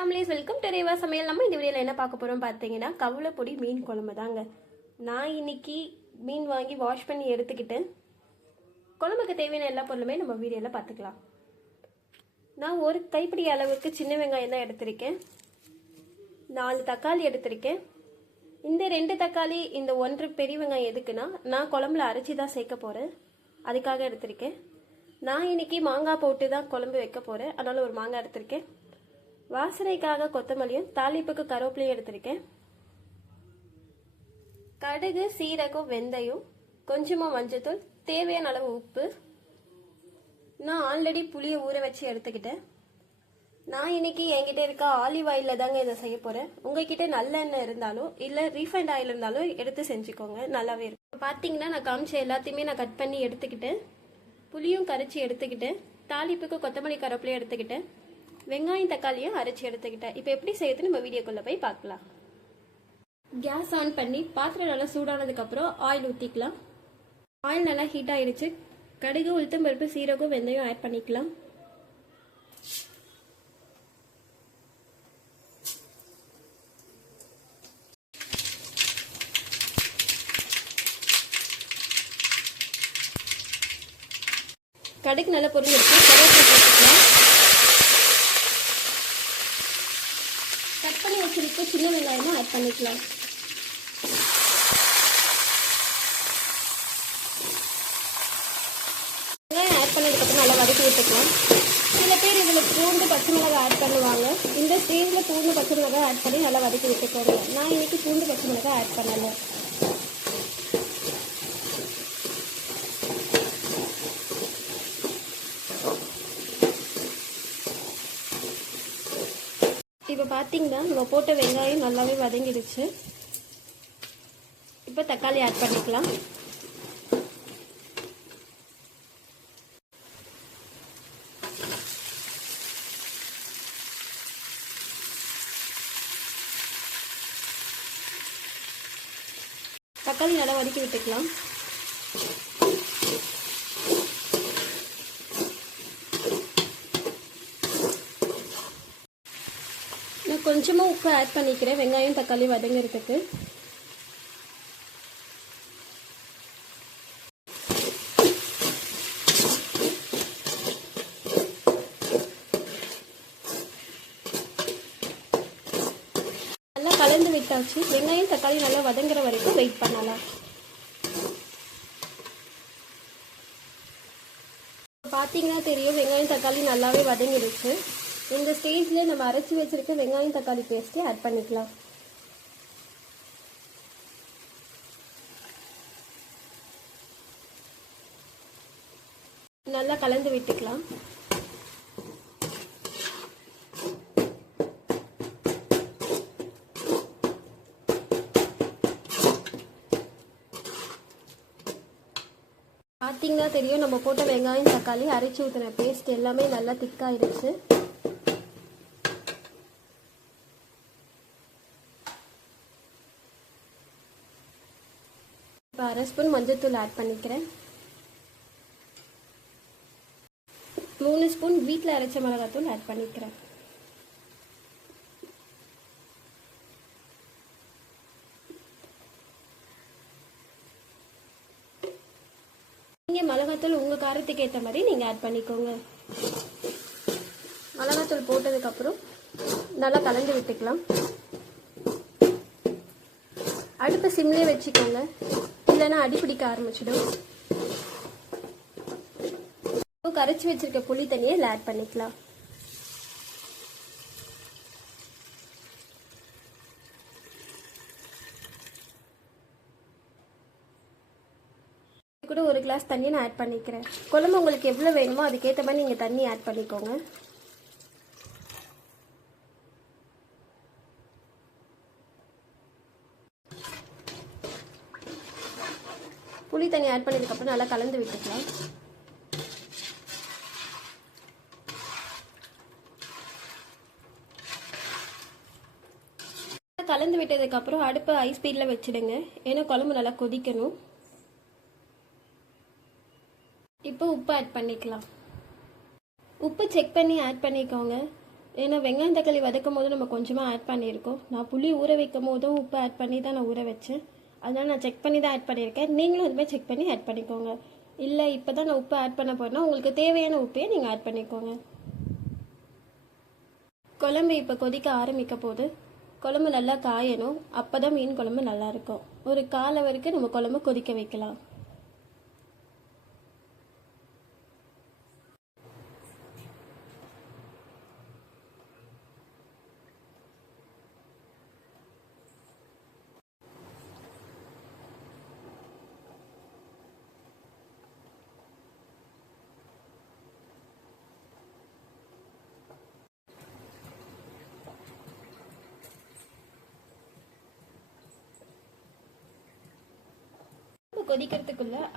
Families welcome to Rewa சமையல். நம்ம இந்த வீடியோவில் என்ன பார்க்க போகிறோம் பார்த்தீங்கன்னா கவுளப்பொடி மீன் குழம்பு தாங்க. நான் இன்னைக்கு மீன் வாங்கி வாஷ் பண்ணி எடுத்துக்கிட்டு குழம்புக்கு தேவையான எல்லா பொருளுமே நம்ம வீடியோவில் பார்த்துக்கலாம். நான் ஒரு கைப்பிடி அளவுக்கு சின்ன வெங்காயம் தான் எடுத்திருக்கேன். 4 தக்காளி எடுத்திருக்கேன். இந்த 2 தக்காளி இந்த 1 பெரிய வெங்காயம் எதுக்குன்னா நான் குழம்புல அரைச்சி தான் சேர்க்க போகிறேன், அதுக்காக எடுத்திருக்கேன். நான் இன்னைக்கு மாங்காய் போட்டு தான் குழம்பு வைக்க போகிறேன், அதனால் ஒரு மாங்காய் எடுத்திருக்கேன். வாசனைக்காக கொத்தமல்லியும் தாளிப்புக்கு கருவேப்பிலையும் எடுத்திருக்கேன். கடுகு, சீரகம், வெந்தயம், கொஞ்சமாக மஞ்சத்தூள், தேவையான அளவு உப்பு. நான் ஆல்ரெடி புளியை ஊற வச்சு எடுத்துக்கிட்டேன். நான் இன்னைக்கு என்கிட்ட இருக்க ஆலிவ் ஆயிலில் தாங்க இதை செய்ய போகிறேன். உங்ககிட்ட நல்லெண்ணெய் இருந்தாலும் இல்லை ரீஃபைண்ட் ஆயில் இருந்தாலும் எடுத்து செஞ்சுக்கோங்க, நல்லாவே இருக்கும். பார்த்தீங்கன்னா நான் காமிச்ச எல்லாத்தையுமே நான் கட் பண்ணி எடுத்துக்கிட்டேன். புளியும் கரைச்சி எடுத்துக்கிட்டேன். தாளிப்புக்கு கொத்தமல்லி கருவேப்பிலையும் எடுத்துக்கிட்டேன். வெங்காயம் தக்காளியும் அரைச்சி எடுத்துக்கிட்டேன். இப்போ எப்படி செய்யறது நம்ம வீடியோக்குள்ளே போய் பார்க்கலாம். கேஸ் ஆன் பண்ணி பாத்திரம் நல்லா சூடானதுக்கப்புறம் ஆயில் ஊற்றிக்கலாம். ஆயில் நல்லா ஹீட் ஆகிடுச்சு. கடுகு, உளுத்தம்பருப்பு, சீரகம், வெந்தயம் ஆட் பண்ணிக்கலாம். கடுகு நல்லா பொரிஞ்சிருக்கு. கருவேப்பிலை போட்டுக்கலாம். கட் பண்ணி வச்சிருக்க சின்ன வெங்காயமும் ஆட் பண்ணிக்கலாம். வெங்காயம் ஆட் பண்ணதுக்கப்புறம் நல்லா வதக்கி விட்டுக்கலாம். சில பேர் இதில் பூண்டு, பச்சை மிளகாய் ஆட் பண்ணுவாங்க. இந்த ஸ்டேஜில் பூண்டு, பச்சை மிளகாய் ஆட் பண்ணி நல்லா வதக்கி விட்டுக்கோங்க. நான் இன்னைக்கு பூண்டு, பச்சை மிளகாய் ஆட் பண்ணலை. இப்போ பார்த்தீங்கன்னா நம்ம போட்ட வெங்காயம் நல்லாவே வதங்கிடுச்சு. இப்போ தக்காளி ஆட் பண்ணிக்கலாம். தக்காளி நல்லா வதக்கி விட்டுக்கலாம். நான் கொஞ்சமாக உப்பு ஆட் பண்ணிக்கிறேன் வெங்காயம் தக்காளி வதங்கிறதுக்கு. நல்லா கலந்து விட்டாச்சு. வெங்காயம் தக்காளி நல்லா வதங்குற வரைக்கும் வெயிட் பண்ணலாம். பார்த்தீங்கன்னா தெரியும் வெங்காயம் தக்காளி நல்லாவே வதங்கிடுச்சு. இந்த ஸ்டேஜில் நம்ம அரைச்சி வச்சிருக்க வெங்காயம் தக்காளி பேஸ்ட்டை ஆட் பண்ணிக்கலாம். நல்லா கலந்து விட்டுக்கலாம். பார்த்தீங்கன்னா தெரியும் நம்ம போட்ட வெங்காயம் தக்காளி அரைச்சி ஊற்றின பேஸ்ட் எல்லாமே நல்லா திக்காயிடுச்சு. இப்போ 1/2 ஸ்பூன் மஞ்சள்தூள் ஆட் பண்ணிக்கிறேன். 3 ஸ்பூன் வீட்டில் அரைச்ச மிளகாத்தூள் ஆட் பண்ணிக்கிறேன். நீங்கள் மிளகாத்தூள் உங்கள் காரத்துக்கு ஏற்ற மாதிரி நீங்கள் ஆட் பண்ணிக்கோங்க. மிளகாத்தூள் போட்டதுக்கப்புறம் நல்லா கலந்து விட்டுக்கலாம். அடுப்பு சிம்லேயே வச்சுக்கோங்க, இல்லைன்னா அடிப்பிடிக்க ஆரம்பிச்சிடும். கரைச்சி வச்சிருக்க புளி தண்ணியை இதில் ஆட் பண்ணிக்கலாம். கூட 1 கிளாஸ் தண்ணி நான் ஆட் பண்ணிக்கிறேன். குழம்பு உங்களுக்கு எவ்வளோ வேணுமோ அதுக்கேற்ற மாதிரி நீங்கள் தண்ணி ஆட் பண்ணிக்கோங்க. புளி தண்ணி ஆட் பண்ணதுக்கப்புறம் நல்லா கலந்து விட்டுக்கலாம். கலந்து விட்டதுக்கப்புறம் அடுப்பை ஹை ஸ்பீடில் வச்சுடுங்க, ஏன்னா குழம்பு நல்லா கொதிக்கணும். இப்போ உப்பு ஆட் பண்ணிக்கலாம். உப்பு செக் பண்ணி ஆட் பண்ணிக்கோங்க. ஏன்னா வெங்காயம் தக்காளி வதக்கும் போது நம்ம கொஞ்சமாக ஆட் பண்ணியிருக்கோம். நான் புளி ஊற வைக்கும் போதும் உப்பு ஆட் பண்ணி தான் நான் ஊற வச்சேன். அதனால் நான் செக் பண்ணி தான் ஆட் பண்ணியிருக்கேன். நீங்களும் அதுமாதிரி செக் பண்ணி ஆட் பண்ணிக்கோங்க. இல்லை இப்போ தான் நான் உப்பு ஆட் பண்ண போகிறேன்னா உங்களுக்கு தேவையான உப்பையே நீங்கள் ஆட் பண்ணிக்கோங்க. குழம்பு இப்போ கொதிக்க ஆரம்பிக்க போது குழம்பு நல்லா காயணும். அப்போ தான் மீன் குழம்பு நல்லாயிருக்கும். ஒரு கால் வரைக்கும் நம்ம குழம்பு கொதிக்க வைக்கலாம்.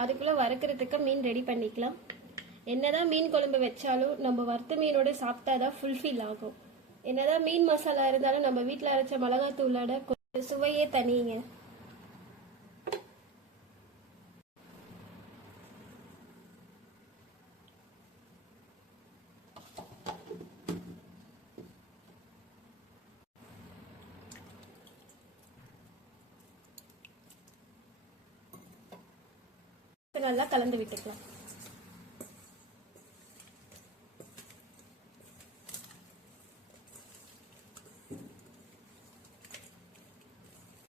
அதுக்குள்ளே வறுக்கிறதுக்கு மீன் ரெடி பண்ணிக்கலாம். என்னதான் மீன் குழம்பு வச்சாலும் நம்ம வறுத்த மீனோட சாப்பிட்டாதான் ஃபுல்ஃபில் ஆகும். என்னதான் மீன் மசாலா இருந்தாலும் நம்ம வீட்டில் அரைச்ச மிளகாத்தூளோட சுவையே தனிங்க. நல்லா கலந்து விட்டுக்கலாம்.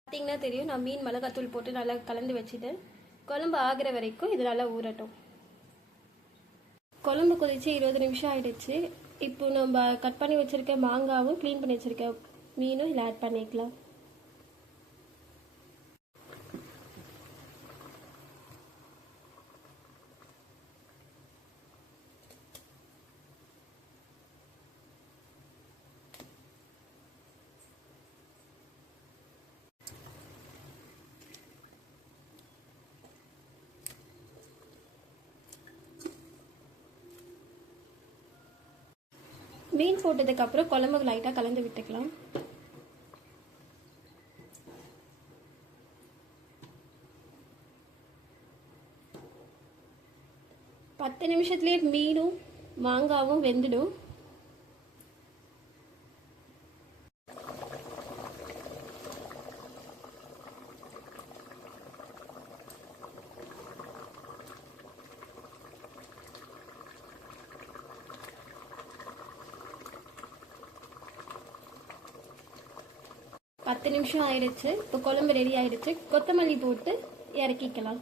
பார்த்தீங்கன்னா தெரியும், நான் மீன் மிளகாத்தூள் போட்டு நல்லா கலந்து வச்சுட்டு குழம்பு ஆகிற வரைக்கும் இது நல்லா ஊறட்டும். குழம்பு கொதிச்சு 20 நிமிஷம் ஆயிடுச்சு. இப்போ நம்ம கட் பண்ணி வச்சிருக்க மாங்காவும் க்ளீன் பண்ணி வச்சிருக்க மீனும் இதில் ஆட் பண்ணிக்கலாம். மீன் போட்டதுக்கப்புறம் குழம்பு லைட்டாக கலந்து விட்டுக்கலாம். பத்து நிமிஷத்துலேயே மீனும் மாங்காவும் வெந்துடும். பத்து நிமிஷம் ஆயிடுச்சு. இப்போ குழம்பு ரெடி ஆயிடுச்சு. கொத்தமல்லி போட்டு இறக்கிக்கலாம்.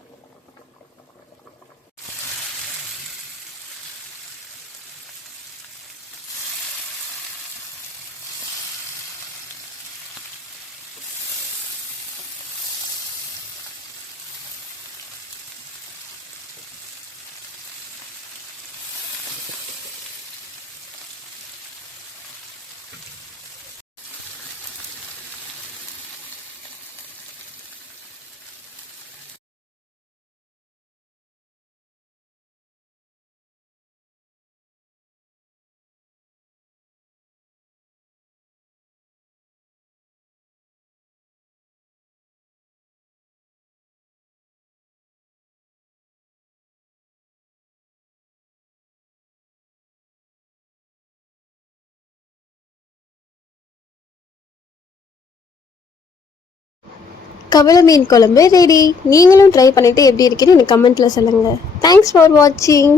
கவலை மீன் குழம்பு ரெடி. நீங்களும் ட்ரை பண்ணிட்டு எப்படி இருக்குன்னு எனக்கு கமெண்ட்ல சொல்லுங்க. தேங்க்ஸ் ஃபார் வாட்சிங்.